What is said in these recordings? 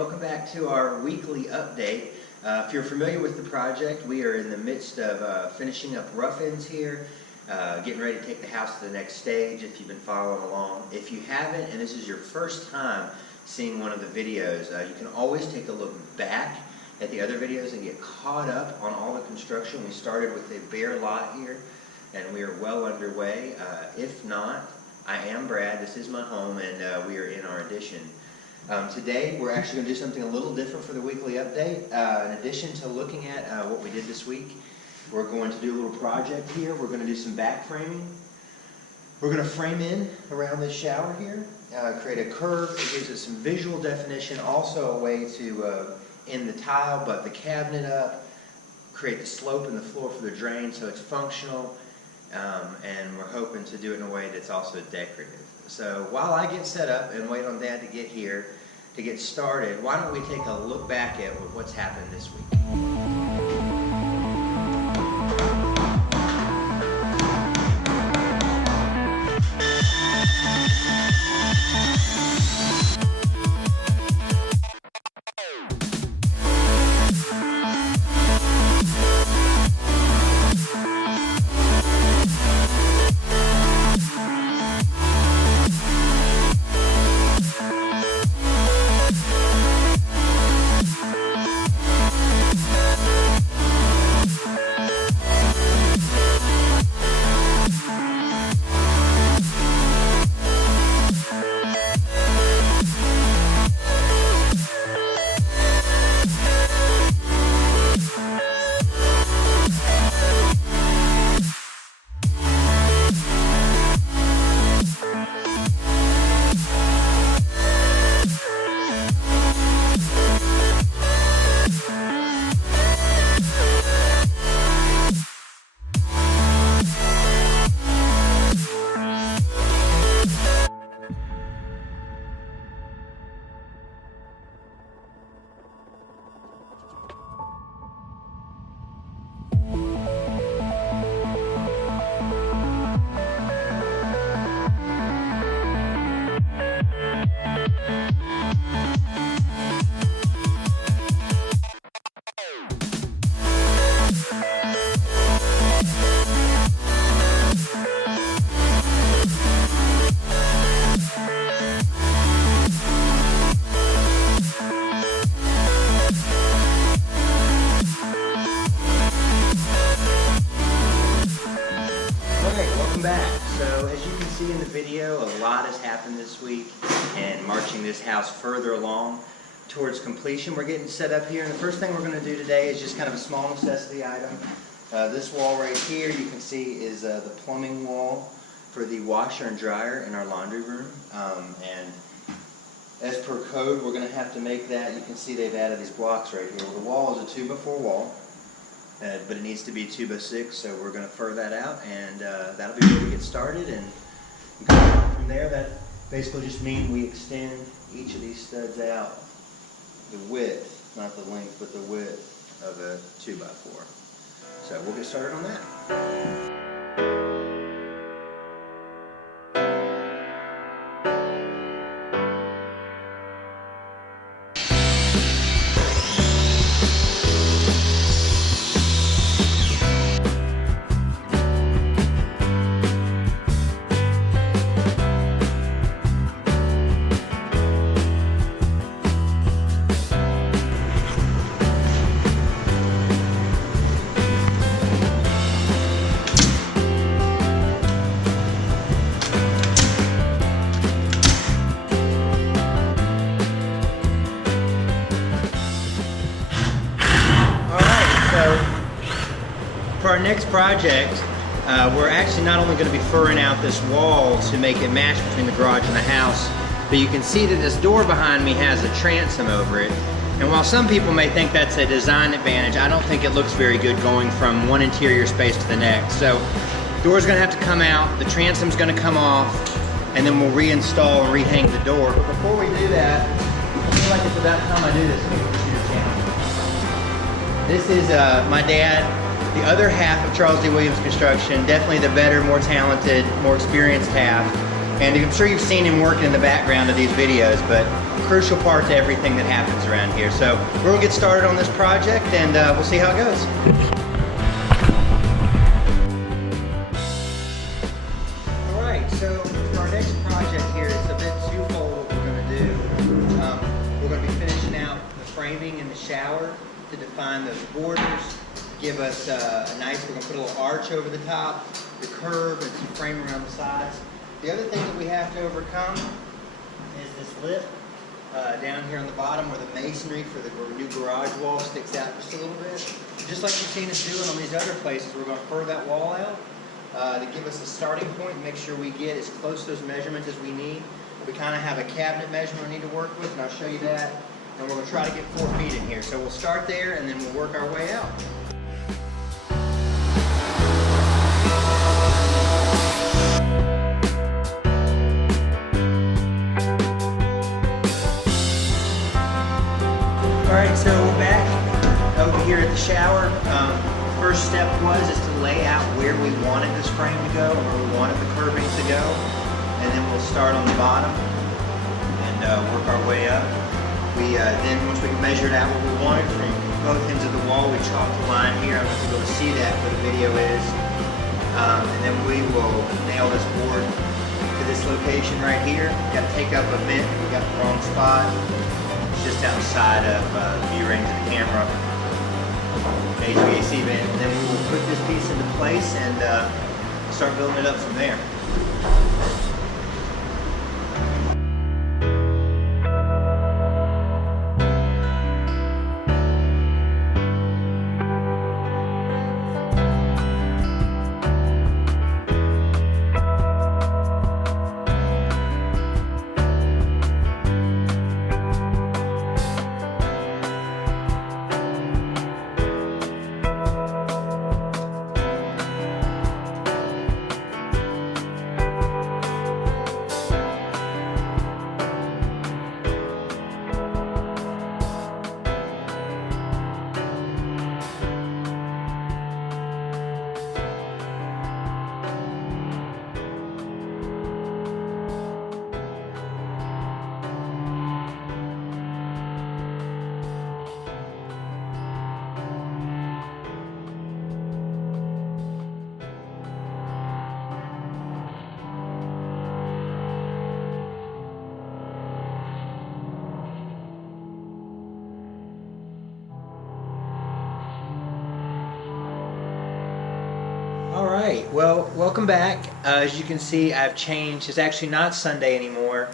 welcome back to our weekly update. If you're familiar with the project, we are in the midst of finishing up rough ends here, getting ready to take the house to the next stage if you've been following along. If you haven't, and this is your first time seeing one of the videos, you can always take a look back at the other videos and get caught up on all the construction. We started with a bare lot here, and we are well underway. If not, I am Brad, this is my home, and we are in our addition. Today we're actually going to do something a little different for the weekly update. In addition to looking at what we did this week, we're going to do a little project here. We're going to do some back framing. We're going to frame in around this shower here, create a curve. It gives it some visual definition, also a way to end the tile, but the cabinet up, create the slope in the floor for the drain so it's functional, and we're hoping to do it in a way that's also decorative. So while I get set up and wait on Dad to get here to get started, why don't we take a look back at what's happened this week. Back. So as you can see in the video, a lot has happened this week and marching this house further along towards completion. We're getting set up here, and the first thing we're going to do today is just kind of a small necessity item. This wall right here you can see is the plumbing wall for the washer and dryer in our laundry room, and as per code we're going to have to make that. You can see they've added these blocks right here. Well, the wall is a 2x4 wall. But it needs to be 2x6, so we're going to fur that out, and that'll be where we get started. And from there, that basically just means we extend each of these studs out the width, not the length, but the width of a 2x4. So we'll get started on that. For our next project, we're actually not only going to be furring out this wall to make it match between the garage and the house, but you can see that this door behind me has a transom over it. And while some people may think that's a design advantage, I don't think it looks very good going from one interior space to the next. So the door's going to have to come out, the transom's going to come off, and then we'll reinstall and rehang the door. But before we do that, I feel like it's about time I do this on the computer channel. This is my dad, the other half of Charles D. Williams Construction, definitely the better, more talented, more experienced half. And I'm sure you've seen him working in the background of these videos, but crucial part to everything that happens around here. So we're gonna get started on this project and we'll see how it goes. All right, so for our next project here, it's a bit twofold what we're gonna do. We're gonna be finishing out the framing in the shower to define those borders, give us a nice, we're gonna put a little arch over the top, the curve, and some framing around the sides. The other thing that we have to overcome is this lip down here on the bottom where the masonry for the new garage wall sticks out just a little bit. Just like you've seen us doing on these other places, we're going to fur that wall out to give us a starting point and make sure we get as close to those measurements as we need. We kind of have a cabinet measurement we need to work with, and I'll show you that. And we're going to try to get 4 feet in here. So we'll start there and then we'll work our way out. Alright, so we're back over here at the shower. First step is to lay out where we wanted this frame to go, where we wanted the curving to go. And then we'll start on the bottom and work our way up. Then once we measured out what we wanted from both ends of the wall, we chalked the line here. I don't know if you'll be able to see that where the video is. And then we will nail this board to this location right here. Got to take up a vent, we got the wrong spot. Just outside of the view range of the camera, HVAC vent, and then we will put this piece into place and start building it up from there. Alright, well, welcome back. As you can see, I've changed. It's actually not Sunday anymore.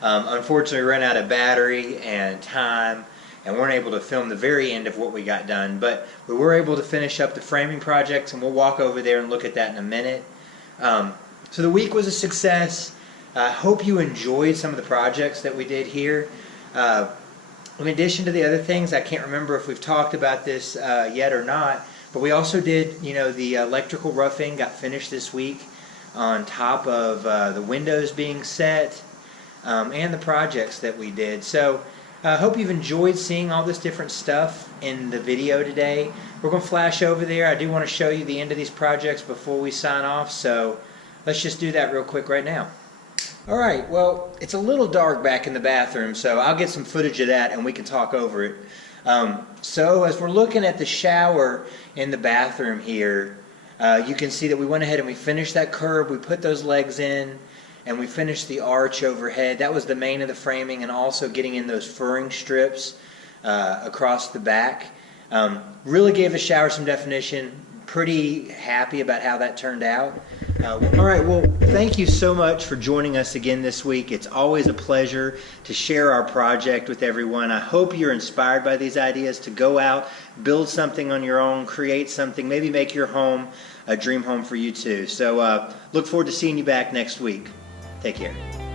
Unfortunately, we ran out of battery and time and weren't able to film the very end of what we got done. But we were able to finish up the framing projects, and we'll walk over there and look at that in a minute. So the week was a success. I hope you enjoyed some of the projects that we did here. In addition to the other things, I can't remember if we've talked about this yet or not, but we also did, the electrical roughing got finished this week on top of the windows being set and the projects that we did. So I hope you've enjoyed seeing all this different stuff in the video today. We're going to flash over there. I do want to show you the end of these projects before we sign off, so let's just do that real quick right now. Alright, well, it's a little dark back in the bathroom, so I'll get some footage of that and we can talk over it. So as we're looking at the shower in the bathroom here, you can see that we went ahead and we finished that curb, we put those legs in, and we finished the arch overhead. That was the main of the framing, and also getting in those furring strips across the back. Really gave the shower some definition. Pretty happy about how that turned out. Alright, well, thank you so much for joining us again this week. It's always a pleasure to share our project with everyone. I hope you're inspired by these ideas to go out, build something on your own, create something, maybe make your home a dream home for you too. So look forward to seeing you back next week. Take care.